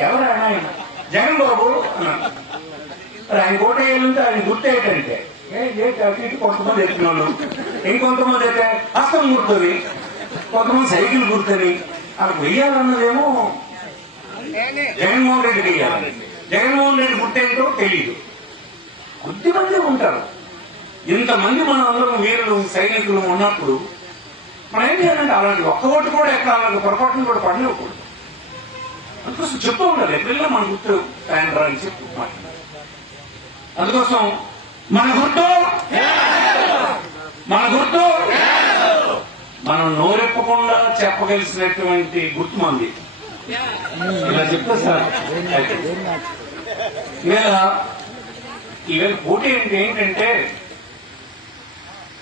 ఎవరా ఆయన జగన్ బాబు అన్నాను ఆయన కోట వేయాలంటే ఆయన గుర్తేటంటే. ఏంటి అటు ఇటు కొంతమంది ఎక్కినాను ఇంకొంతమంది అయితే? హస్తం గుర్తుంది కొంతమంది సైకిల్ గుర్తుంది అక్కడ వెయ్యాలన్నదేమో జగన్మోహన్ రెడ్డికి వెయ్యాలి. జగన్మోహన్ రెడ్డి గుర్తేంటో తెలియదు కొద్దిమంది ఉంటారు. ఇంతమంది మన అందరం వీరులు సైనికులు ఉన్నప్పుడు మనం ఏం చేయాలంటే అలాంటి ఒక్క ఓటు కూడా ఎక్కడ అలాంటి పొరపాటును కూడా పడలేకూడదు అందుకోసం చెప్తూ ఉండాలి ఎప్పుడైనా మన గుర్తు ఫ్యాన్ రా అని అందుకోసం మన గుర్తు మన గుర్తు మనం నోరెప్పకుండా చెప్పగలిసినటువంటి గుర్తు మంది. ఇలా చెప్తా సార్. ఇవాళ ఈవేళ పోటీ ఏంటి ఏంటంటే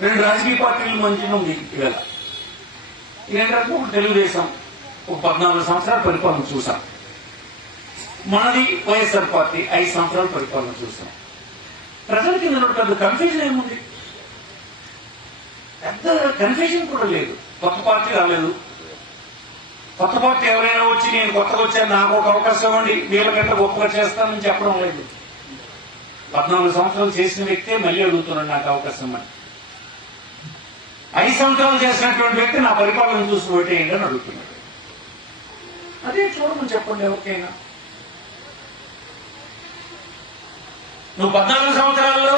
రెండు రాజకీయ పార్టీలు మంచి ఉంది ఇవాళ. ఏంటంటే ఒక తెలుగుదేశం ఒక పద్నాలుగు సంవత్సరాల పరిపాలన చూసాం. మనది వైఎస్ఆర్ పార్టీ. ఐదు సంవత్సరాలు పరిపాలన చూసాం. ప్రజలకి ఇందులో పెద్ద కన్ఫ్యూజన్ ఏముంది? పెద్ద కన్ఫ్యూజన్ కూడా లేదు. కొత్త పార్టీ రాలేదు. కొత్త పార్టీ ఎవరైనా వచ్చి నేను కొత్తగా వచ్చాను నాకు ఒక అవకాశం ఇవ్వండి వీళ్ళకంటే గొప్పగా చేస్తానని చెప్పడం లేదు. పద్నాలుగు సంవత్సరాలు చేసిన వ్యక్తే మళ్ళీ అడుగుతున్నాడు నాకు అవకాశం ఇవ్వండి ఐదు సంవత్సరాలు చేసినటువంటి వ్యక్తి నా పరిపాలన చూసి ఓటేయండి అని అడుగుతున్నాడు. అదే చూడమని చెప్పండి ఎవరికైనా. నువ్వు పద్నాలుగు సంవత్సరాల్లో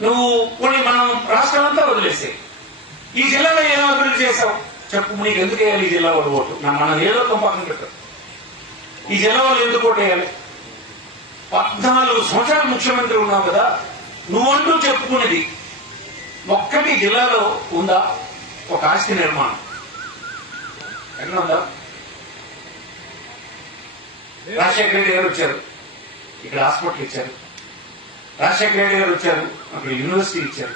నువ్వు కొన్ని మనం రాష్ట్రం అంతా వదిలేసే. ఈ జిల్లాలో ఏదో అభివృద్ధి చేసావు చెప్పు నీకు ఎందుకు వేయాలి ఈ జిల్లా వాళ్ళు ఓటు? నా మన ఏదో పక్కన పెట్టు. ఈ జిల్లా వాళ్ళు ఎందుకు ఓటు వేయాలి? పద్నాలుగు సంవత్సరాలు ముఖ్యమంత్రి ఉన్నావు కదా నువ్వంటూ చెప్పుకునేది ఒక్కటి జిల్లాలో ఉందా? ఒక ఆస్తి నిర్మాణం. ఎక్కడ ఉందా? రాజశేఖర రెడ్డి గారు వచ్చారు. ఇక్కడ హాస్పిటల్ ఇచ్చారు. రాజశేఖర రెడ్డి గారు వచ్చారు అక్కడ యూనివర్సిటీ ఇచ్చారు.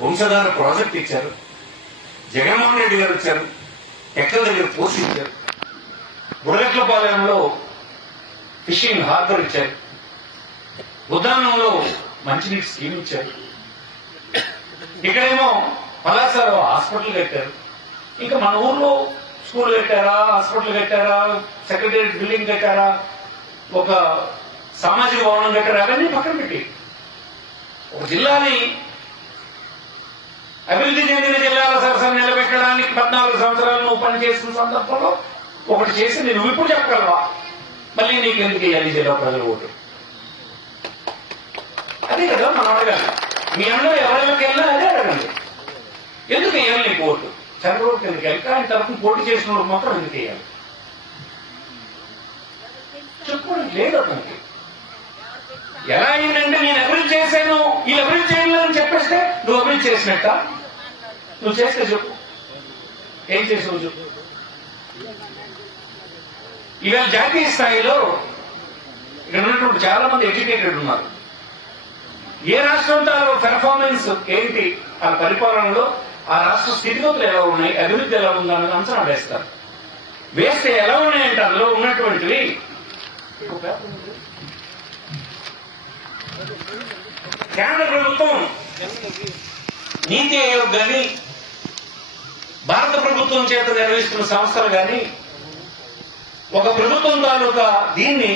వంశధార ప్రాజెక్ట్ ఇచ్చారు. జగన్మోహన్ రెడ్డి గారు వచ్చారు ఎక్కల దగ్గర పోస్ట్ ఇచ్చారు. బుడగట్లపాలెంలో ఫిషింగ్ హార్బర్ ఇచ్చారు. ఉదాహరణలో మంచినీటి స్కీమ్ ఇచ్చారు. ఇక్కడేమో పలాసాలో హాస్పిటల్ కట్టారు. ఇంకా మన ఊర్లో స్కూల్ కట్టారా హాస్పిటల్ కట్టారా సెక్రటరీ బిల్డింగ్ కట్టారా ఒక సామాజిక భవనం దగ్గర అవన్నీ పక్కన పెట్టి. ఒక జిల్లాని అభివృద్ధి చెందిన జిల్లాల సరసన నిలబెట్టడానికి పద్నాలుగు సంవత్సరాలు నువ్వు పనిచేస్తున్న సందర్భంలో ఒకటి చేసి నేను ఇప్పుడు చెప్పగలవా? మళ్ళీ నీకు ఎందుకు ఇవ్వాలి జిల్లా ప్రజలు ఓటు? అదే కదా మనం అడగాలి. మీ అందరూ ఎవరికి వెళ్ళినా అదే అడగండి. ఎందుకు వేయాలి నీకు ఓటు? చంద్రబాబుకి ఎందుకు వెళ్ళి ఆయన తరఫున పోటీ చేసిన వాడు మాత్రం ఎందుకు వేయాలి చెప్పుకోవడం లేదు అతనికి. ఎలా అయిందంటే నేను అభివృద్ధి చేశాను. ఈ అభివృద్ధి చేయలేదని చెప్పేస్తే నువ్వు అభివృద్ధి చేసినట్ట. నువ్వు చేస్తే చెప్పు. ఏం చేసావు చెప్పు. ఈవేళ జాతీయ స్థాయిలో ఇక్కడ ఉన్నటువంటి చాలా మంది ఎడ్యుకేటెడ్ ఉన్నారు. ఏ రాష్ట్రం తాలూ పెర్ఫార్మెన్స్ ఏంటి? ఆ పరిపాలనలో ఆ రాష్ట్ర స్థితిగతులు ఎలా ఉన్నాయి? అభివృద్ధి ఎలా ఉందా అని అంచనా వేస్తారు. వేస్తే ఎలా ఉన్నాయంటే అందులో ఉన్నటువంటివి కేంద్ర ప్రభుత్వం నీతి ఆయోగ్ కానీ భారత ప్రభుత్వం చేత నిర్వహిస్తున్న సంస్థలు కానీ ఒక ప్రభుత్వం తాలూకా దీన్ని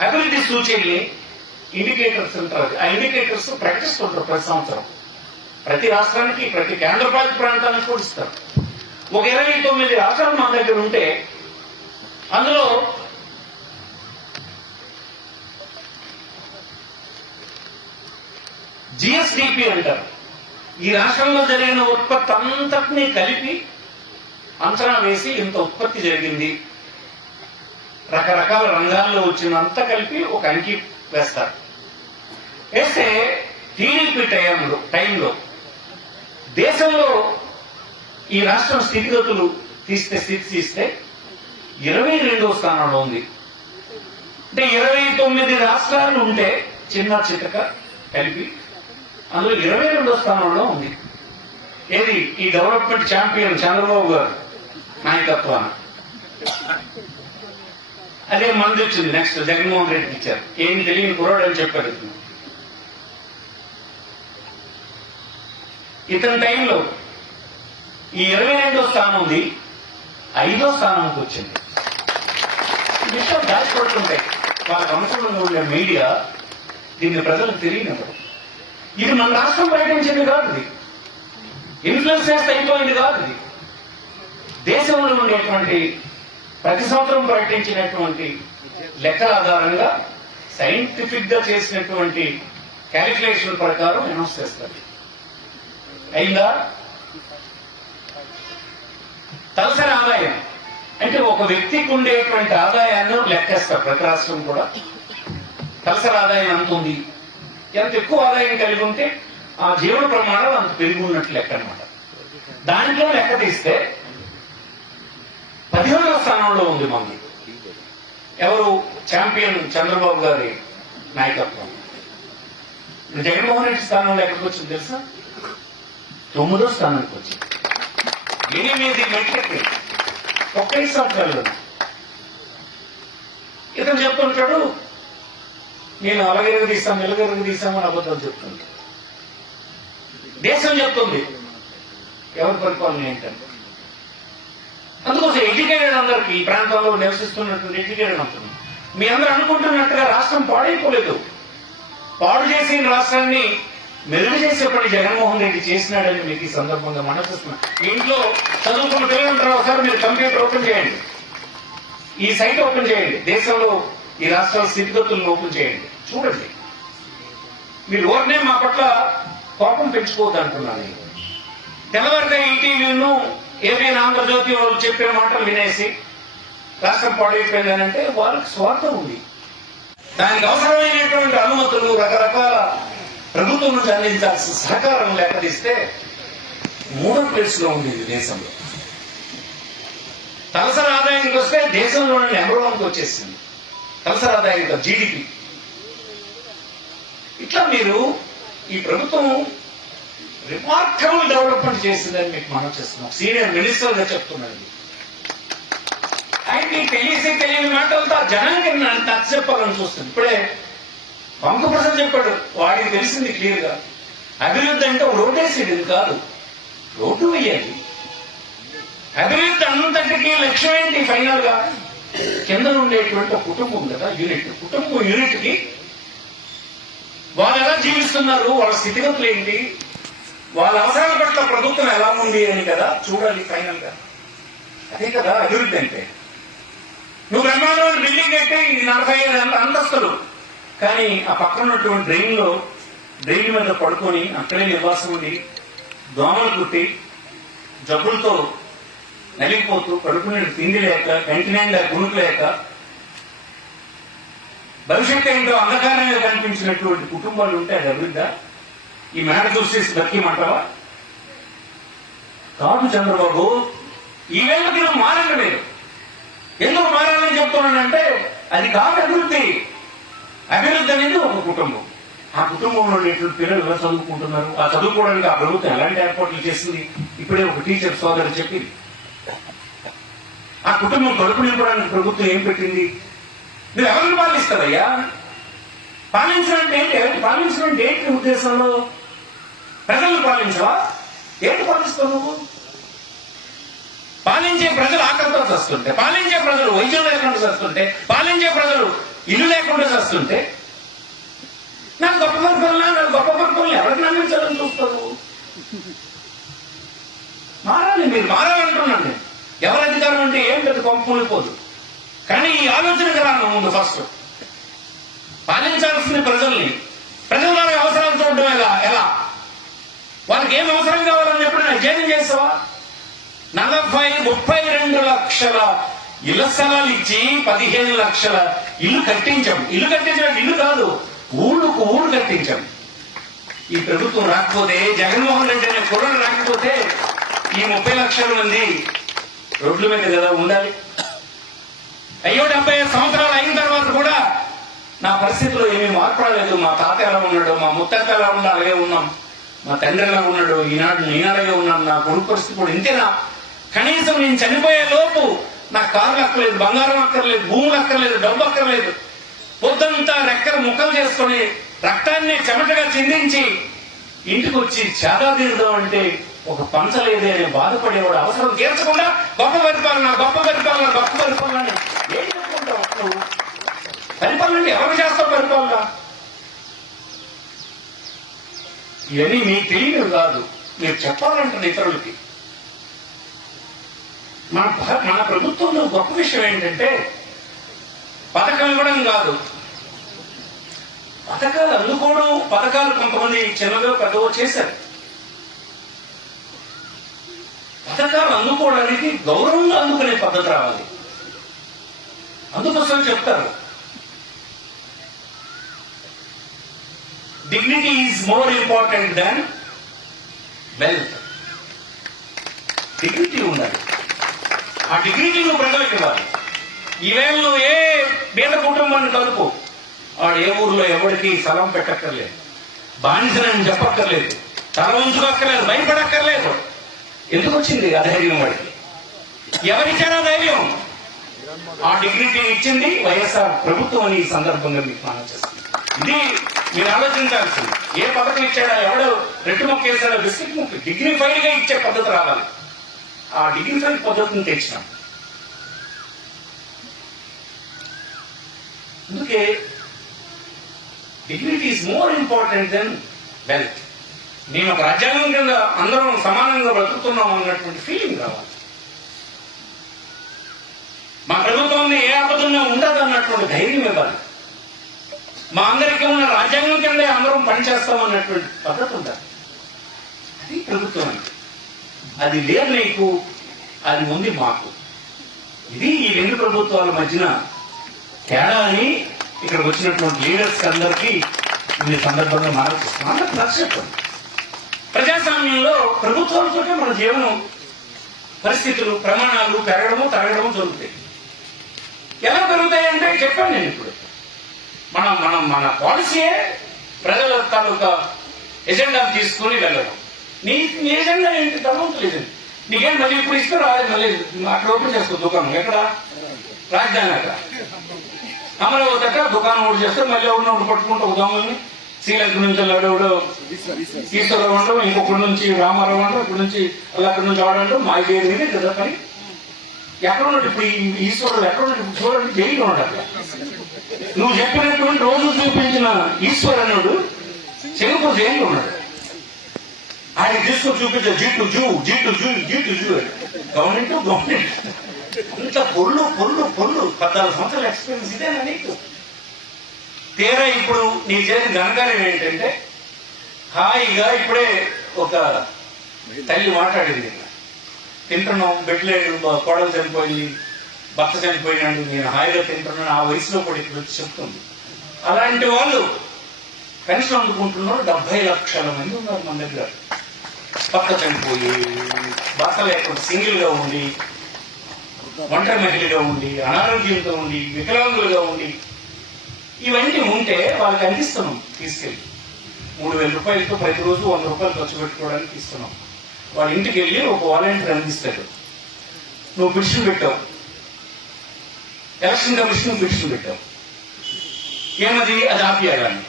అభివృద్ధి సూచనని ఇండికేటర్స్ ఉంటారు ఆ ఇండికేటర్స్ ప్రకటిస్తుంటారు ప్రతి సంవత్సరం. ప్రతి రాష్ట్రానికి ప్రతి కేంద్రపాలిత ప్రాంతానికి కూడా ఇస్తారు. ఒక ఇరవై తొమ్మిది రాష్ట్రాలు మన దగ్గర ఉంటే అందులో జిఎస్డిపి అంటారు. ఈ రాష్ట్రంలో జరిగిన ఉత్పత్తి అంతటినీ కలిపి అంచనా వేసి ఇంత ఉత్పత్తి జరిగింది. రకరకాల రంగాల్లో వచ్చినంత కలిపి ఒక అంకి వేస్తారు. వేస్తే టీడీపీ టైంలో టైంలో దేశంలో ఈ రాష్ట్రం స్థితిగతులు తీస్తే స్థితి తీస్తే ఇరవై రెండవ స్థానంలో ఉంది. అంటే ఇరవై తొమ్మిది రాష్ట్రాలు ఉంటే చిన్న చితక కలిపి అందులో ఇరవై రెండో స్థానంలో ఉంది. ఏది? ఈ డెవలప్మెంట్ ఛాంపియన్ చంద్రబాబు గారు నాయకత్వాన. అదే మంది వచ్చింది. నెక్స్ట్ జగన్మోహన్ రెడ్డి ఇచ్చారు. ఏం తెలియని కుర్రాడు అని చెప్పారు ఇతని టైంలో ఈ ఇరవై రెండో స్థానం ఉంది. ఐదో స్థానానికి వచ్చింది. ఈ విషయం దాచిపడుతుంటాయి. వాళ్ళకి అనుకూలంగా ఉండే మీడియా దీన్ని ప్రజలకు తెలియనివ్వరు ఇది మన రాష్ట్రం ప్రకటించింది కాదు ఇది. ఇన్ఫ్లుయెన్స్ చేస్తే అయిపోయింది కాదు ఇది. దేశంలో ఉండేటువంటి ప్రతి సంవత్సరం ప్రకటించినటువంటి లెక్కల ఆధారంగా సైంటిఫిక్గా చేసినటువంటి క్యాలిక్యులేషన్ ప్రకారం అనౌన్స్ చేస్తారు. అయిందా? తలసరి ఆదాయం. అంటే ఒక వ్యక్తికి ఉండేటువంటి ఆదాయాన్ని లెక్కేస్తారు ప్రతి రాష్ట్రం కూడా. తలసరి ఆదాయం ఎంత ఉంది? ఎంత ఎక్కువ ఆదాయం కలిగి ఉంటే ఆ జీవన ప్రమాణం అంత పెరిగి ఉన్నట్లు లెక్క అనమాట దాంట్లో లెక్క తీస్తే పదిహేనవ స్థానంలో ఉంది మంది. ఎవరు? ఛాంపియన్ చంద్రబాబు గారి నాయకత్వం. జగన్మోహన్ రెడ్డి స్థానంలో ఎక్కడికి వచ్చింది తెలుసా? తొమ్మిదో స్థానానికి వచ్చింది. ఎనిమిది మెట్లకి ఒకే సంవత్సరాలు ఇతను చెప్తుంటాడు నేను అలగెరుగు తీస్తాం నిలగెరుగు తీస్తామని అబద్ధాలు చెప్తుంది దేశం చెప్తుంది. ఎవరి పరిపాలన ఏంటంటే అందుకోసం ఎడ్యుకేటెడ్ అందరికి ఈ ప్రాంతంలో నివసిస్తున్నటువంటి ఎడ్యుకేటెడ్ అంటున్నాం మీ అందరూ అనుకుంటున్నట్టుగా రాష్ట్రం పాడైపోలేదు. పాడు చేసిన రాష్ట్రాన్ని మెరుగు చేసే పని జగన్మోహన్ రెడ్డి చేసినాడని మీకు ఈ సందర్భంగా మనసిస్తున్నా ఇంట్లో చదువుకున్న పిల్లలు ఉంటారు? ఒకసారి మీరు కంప్యూటర్ ఓపెన్ చేయండి. ఈ సైట్ ఓపెన్ చేయండి. దేశంలో ఈ రాష్ట్రాల స్థితిగతులను ఓపెన్ చేయండి. చూడండి. మీరు ఎవరినే మా పట్ల కోపం పెంచుకోవద్దు అంటున్నాను నేను. తెల్లవారితే ఈటీవీను ఏబిఎన్ ఆంధ్రజ్యోతి వాళ్ళు చెప్పిన మాటలు వినేసి రాష్ట్రం పాడైపోయిందనంటే వాళ్ళకి స్వార్థం ఉంది. దానికి అవసరమైనటువంటి అనుమతులు రకరకాల ప్రభుత్వం నుంచి అందించాల్సిన సహకారం లేకపోతే మూడో ప్లేస్లో ఉంది దేశంలో. తలసరి ఆదాయానికి వస్తే దేశంలోనే నెంబర్ వన్కి వచ్చేసింది. తలసరి ఆదాయం జీడిపి. ఇట్లా మీరు ఈ ప్రభుత్వం రిమార్కబుల్ డెవలప్మెంట్ చేసిందని మీకు మనం చేస్తున్నాం సీనియర్ మినిస్టర్గా చెప్తున్నాను. ఇది. తెలిసి తెలియని మాటలతో జనానికి నచ్చ చెప్పాలని చూస్తుంది ఇప్పుడే పంపు ప్రసాద్ చెప్పాడు. వాడికి తెలిసింది క్లియర్గా. అభివృద్ధి అంటే రోడ్డేసేది కాదు. రోడ్డు వేయాలి. అభివృద్ధి అంతటికి లక్ష్యం ఏంటి? ఫైనల్గా కింద ఉండేటువంటి కుటుంబం కదా యూనిట్ కుటుంబం యూనిట్కి వాళ్ళు ఎలా జీవిస్తున్నారు? వాళ్ళ స్థితిగతులు ఏంటి? వాళ్ళ అవసరాల పట్ల ప్రభుత్వం ఎలా ఉంది అని కదా చూడాలి ఫైనల్గా అదే కదా అభివృద్ధి అంటే. నువ్వు బ్రహ్మాండమైన బిల్డింగ్ అయితే ఇది నలభై ఐదు అంతస్తులు. కానీ ఆ పక్కన ఉన్నటువంటి డ్రైన్లో డ్రైన్ మీద పడుకొని అక్కడే నివాసం ఉండి దోమలు కుట్టి జబ్బులతో నలిగిపోతూ కడుపు తిండి లేక కంటి నిండా గుణుకు లేక భవిష్యత్తు ఏంటో అంధకారంగా కనిపించినటువంటి కుటుంబాలు ఉంటే అది అభివృద్ధి? ఈ మేడ చూసేసి బతికిమంటావా కాదు చంద్రబాబు ఈవేళ మీరు మారండి మీరు ఎందుకు మారాలని చెప్తున్నానంటే అది కాదు అభివృద్ధి. అభివృద్ధి అనేది ఒక కుటుంబం. ఆ కుటుంబంలో ఉండేటువంటి పిల్లలు ఎలా చదువుకుంటున్నారు? ఆ చదువుకోవడానికి ఆ ప్రభుత్వం ఎలాంటి ఏర్పాట్లు చేసింది? ఇప్పుడే ఒక టీచర్ సోదరు చెప్పింది. ఆ కుటుంబం కడుపు నింపడానికి ప్రభుత్వం ఏం పెట్టింది? నువ్వు ఎవరిని పాలిస్తావయ్యా? పాలించడం అంటే ఏంటి? ఎవరిని పాలించడం అంటే ఏంటి నీ ఉద్దేశంలో? ప్రజలను పాలించవా? ఏంటి పాలిస్తావు నువ్వు? పాలించే ప్రజలు ఆకలితో చస్తుంటే పాలించే ప్రజలు వైద్యం లేకుండా చస్తుంటే పాలించే ప్రజలు ఇల్లు లేకుండా చస్తుంటే నాకు గొప్ప పరిపాలన నాకు గొప్ప పరిపాలన ఎవరికి నమ్మించాలని చూస్తారు మారాలి మీరు మారాలంటున్నాను నేను. ఎవరి అధికారం అంటే ఏం పెద్ద కొంపూలిపోదు కానీ ఈ ఆలోచనకు రాను ముందు ఫస్ట్ పాలించాల్సిన ప్రజల్ని. ప్రజలు వారి అవసరాలు చూడడం ఎలా ఎలా? వాళ్ళకి ఏం అవసరం కావాలని ఎప్పుడు నాకు జైలు చేసావా నలభై ముప్పై రెండు లక్షల ఇళ్ళ స్థలాలు ఇచ్చి పదిహేను లక్షల ఇల్లు కట్టించాం. ఇల్లు కట్టించడం ఇల్లు కాదు ఊళ్ళుకు ఊళ్ళు కట్టించాం. ఈ ప్రభుత్వం రాకపోతే జగన్మోహన్ రెడ్డి అనే కుర్రలు రాకపోతే ఈ ముప్పై లక్షల మంది రోడ్ల మీద కదా ఉండాలి. అయ్యో డెబ్బై ఐదు సంవత్సరాలు అయిన తర్వాత కూడా నా పరిస్థితిలో ఏమీ మార్పు రాలేదు. మా తాత ఎలా ఉన్నాడు? మా ముత్తాత ఎలా ఉన్నాడు అలాగే ఉన్నాం. మా తండ్రి ఎలా ఉన్నాడు? ఈనాడు నేను అలాగే ఉన్నాను. నా కొడుకు పరిస్థితి కూడా ఇంతేనా? కనీసం నేను చనిపోయే లోపు నాకు కార్లు అక్కర్లేదు బంగారం అక్కర్లేదు భూములు అక్కర్లేదు డబ్బు అక్కర్లేదు. పొద్దంతా రెక్కలు ముక్కలు చేసుకొని రక్తాన్ని చెమటగా చిందించి ఇంటికి వచ్చి చేదా తీరుదాం అంటే ఒక పంచలేదే అని బాధపడేవాడు అవసరం తీర్చకుండా గొప్ప పరిపాలన గొప్ప పరిపాలన గొప్ప పరిపాలన. ఏం చెప్పుకుంటాం పరిపాలన ఎవరు చేస్తావు పరిపాలన? ఇవన్నీ మీకు తెలియదు కాదు. మీరు చెప్పాలంటున్న ఇతరులకి. మన మన ప్రభుత్వంలో గొప్ప విషయం ఏంటంటే పథకం ఇవ్వడం కాదు. పథకాలు అందుకోవడం పథకాలు కొంతమంది చిన్నగా పెద్దవో చేశారు. పథకాలు అందుకోవడానికి గౌరవంగా అందుకునే పద్ధతి రావాలి. అందుకోసం చెప్తారు. Dignity is more important than wealth dignity ఉండాలి. ఆ డిగ్నిటీ నువ్వు ప్రజలకు ఇవ్వాలి. ఈవేళ నువ్వు ఏ పేద కుటుంబాన్ని కలుపు. వాడు ఏ ఊర్లో ఎవరికి స్థలం పెట్టక్కర్లేదు. బానిసనని చెప్పక్కర్లేదు. తల ఉంచుకోక్కర్లేదు భయపడక్కర్లేదు. ఎందుకు వచ్చింది ఆ ధైర్యం వాడికి? ఎవరిచ్చారా ధైర్యం? ఆ డిగ్నిటీ ఇచ్చింది వైఎస్ఆర్ ప్రభుత్వం అని ఈ సందర్భంగా మీకు మనం చేస్తుంది ఇది మీరు ఆలోచించాల్సింది. ఏ పథకం ఇచ్చాడా ఎవడు? రెట్టు ముక్క వేసాడో బిస్కెట్ ముక్క. డిగ్నిఫైడ్గా ఇచ్చే పద్ధతి రావాలి. ఆ డిగ్నిఫైడ్ పద్ధతిని తెచ్చినాం. అందుకే dignity is more important than wealth నేను ఒక రాజ్యాంగం కింద అందరం సమానంగా బ్రతుకుతున్నాం అన్నటువంటి ఫీలింగ్ రావాలి మా ఏ ఆపదన్నా ఉండదు అన్నటువంటి ధైర్యం ఇవ్వాలి. మా అందరికీ ఉన్న రాజ్యాంగం కింద అందరం పనిచేస్తాం అన్నటువంటి పద్ధతి ఉండాలి. అది ప్రభుత్వం అది లేదు నీకు అది ఉంది మాకు. ఇది ఈ రెండు ప్రభుత్వాల మధ్యన తేడా అని ఇక్కడికి వచ్చినటువంటి లీడర్స్ అందరికీ ఈ సందర్భంగా మనకు మనకు నచ్చట్లేదు ప్రజాస్వామ్యంలో ప్రభుత్వాలతోటే మన జీవనం పరిస్థితులు ప్రమాణాలు పెరగడము తరగడము జరుగుతాయి. ఎలా పెరుగుతాయంటే చెప్పాను నేను ఇప్పుడు. మనం మనం మన పాలసీయే ప్రజల తాలూకా ఎజెండా తీసుకుని వెళ్ళడం. నీ నీ ఎజెండా ఏంటి? తగ్గలేదు నీకేం మళ్ళీ ఇప్పుడు ఇస్తారా మళ్ళీ అక్కడ ఓపెన్ చేసుకో దుకాణం. ఎక్కడ? రాజధాని అక్కడ. అమరావతి అక్కడ దుకాణం ఒకటి చేస్తే మళ్ళీ ఎవరిని ఒకటి పట్టుకుంటూ ఒక దొంగల్ని శ్రీలంక నుంచి ఎవడెవడో ఈశ్వరరావు అంటాం ఇంకొకటి నుంచి రామారావు అంటాం ఇక్కడ నుంచి అలా అక్కడి నుంచి ఆడంటాం మా ఇదే కదా కానీ ఎక్కడ ఇప్పుడు ఈశ్వరుడు ఎక్కడ ఇప్పుడు చూడండి జైలు ఉండట నువ్వు చెప్పినటువంటి రోజు చూపించిన ఈశ్వరనుడు చెరుకు జైలు ఉన్నాడు. ఆయన తీసుకొని చూపించే జీటు జూ జీటు జూ జీటు జూ గవర్నమెంట్ గవర్నమెంట్. అంత పొల్లు పొల్లు పొల్లు. పద్నాలుగు సంవత్సరాల ఎక్స్పీరియన్స్ ఇదేనా నీకు? తీరా ఇప్పుడు నీ చేసిన ఘనకార్యం ఏంటంటే హాయిగా ఇప్పుడే ఒక తల్లి మాట్లాడింది. తింటున్నాం బెడ్లేదు కోడలు చనిపోయి భర్త చనిపోయినాడు నేను హాయిగా తింటున్నాను ఆ వయసులో కూడా ఇప్పుడు వచ్చి చెప్తుంది. అలాంటి వాళ్ళు పెన్షన్ అందుకుంటున్నారు డెబ్బై లక్షల మంది ఉన్నారు మన దగ్గర. భర్త చనిపోయి భర్త లేకుండా సింగిల్గా ఉండి ఒంటరి మహిళగా ఉండి అనారోగ్యంతో ఉండి వికలాంగులుగా ఉండి ఇవన్నీ ఉంటే వాళ్ళకి అందిస్తున్నాం తీసుకెళ్ళి. మూడు వేల రూపాయలతో ప్రతిరోజు వంద రూపాయలు ఖర్చు పెట్టుకోవడానికి ఇస్తున్నాం. వాళ్ళ ఇంటికి వెళ్ళి ఒక వాలంటీర్ అందిస్తాడు. నువ్వు పిటిషన్ పెట్టావు. ఎలక్షన్ కమిషన్ పిటిషన్ పెట్టావు. ఏమది? అది ఆపియాలని.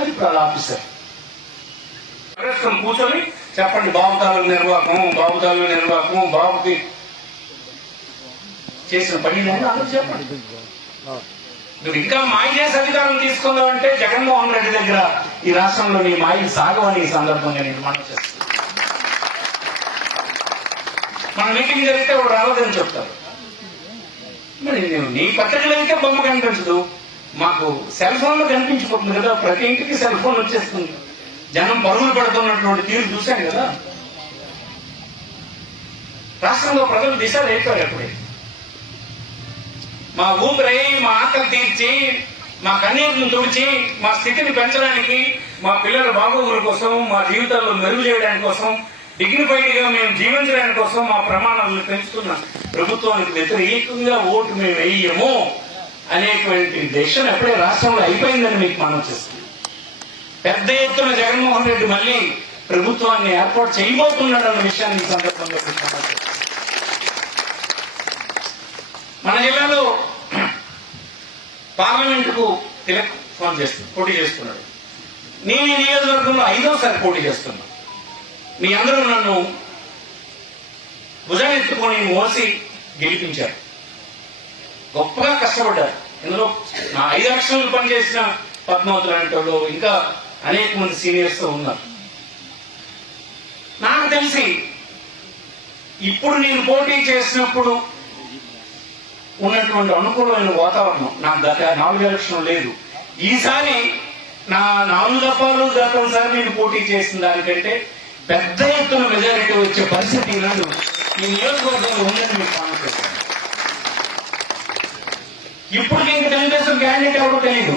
అది ఇప్పుడు అలా ఆఫీసర్ ప్రస్తుతం కూర్చొని చెప్పండి బాబుతాల నిర్వాహకం బాబుతాల నిర్వాహకం బాబుకి చేసిన పని చెప్పండి. నువ్వు ఇంకా మాయ చేసి అధికారం తీసుకుందామంటే జగన్మోహన్ రెడ్డి దగ్గర ఈ రాష్ట్రంలో నీ మాయలు సాగవని ఈ సందర్భంగా నేను మనం చేస్తాను. మన మీటింగ్ జరిగితే వాడు రావద్దని చెప్తారు. మరి నేను నీ పత్రికలో అయితే బొమ్మ కనిపించదు. మాకు సెల్ ఫోన్లో కనిపించిపోతుంది కదా ప్రతి ఇంటికి సెల్ ఫోన్ వచ్చేస్తుంది. జనం పరుగులు పడుతున్నటువంటి తీరు చూశాను కదా. రాష్ట్రంలో ప్రజలు దిశ లేపారు ఎప్పుడే మా ఊపిరై మా ఆకలి తీర్చి మా కన్నీరును తుడిచి మా స్థితిని పెంచడానికి మా పిల్లల బాగోగుల కోసం మా జీవితాల్లో మెరుగు చేయడానికి కోసం డిగ్నిఫైడ్గా మేము జీవించడానికి కోసం మా ప్రమాణాలను పెంచుతున్న ప్రభుత్వానికి వ్యతిరేకంగా ఓటు మేము వేయము అనేటువంటి డెసిషన్ ఎప్పుడే రాష్ట్రంలో అయిపోయిందని మీకు మనం చేస్తుంది పెద్ద ఎత్తున జగన్మోహన్ రెడ్డి మళ్ళీ ప్రభుత్వాన్ని ఏర్పాటు చేయబోతున్నాడన్న విషయాన్ని సందర్భంగా మన జిల్లాలో పార్లమెంటుకు తిలక్ ఫోన్ చేస్తున్నాడు పోటీ చేస్తున్నాడు. నేను ఈ నియోజకవర్గంలో ఐదోసారి పోటీ చేస్తున్నా. మీ అందరూ నన్ను భుజానెత్తుకొని మోసి గెలిపించారు. గొప్పగా కష్టపడ్డారు. ఇందులో నా ఐదు లక్షలు పనిచేసిన పద్మావతి లాంటి వాళ్ళు ఇంకా అనేక మంది సీనియర్స్తో ఉన్నారు. నాకు తెలిసి ఇప్పుడు నేను పోటీ చేసినప్పుడు ఉన్నటువంటి అనుకూలమైన వాతావరణం. నా గత నాలుగు ఎలక్షన్ లేదు. ఈసారి నా నాలుగు దఫాలు గతంసారి నేను పోటీ చేసిన దానికంటే పెద్ద ఎత్తున మెజారిటీ వచ్చే పరిస్థితి ఈనాడు ఈ నియోజకవర్గంలో ఉందని మీకు కానుకొస్తాను ఇప్పుడు ఇంక తెలుగుదేశం క్యాండిడేట్ ఎవరో తెలియదు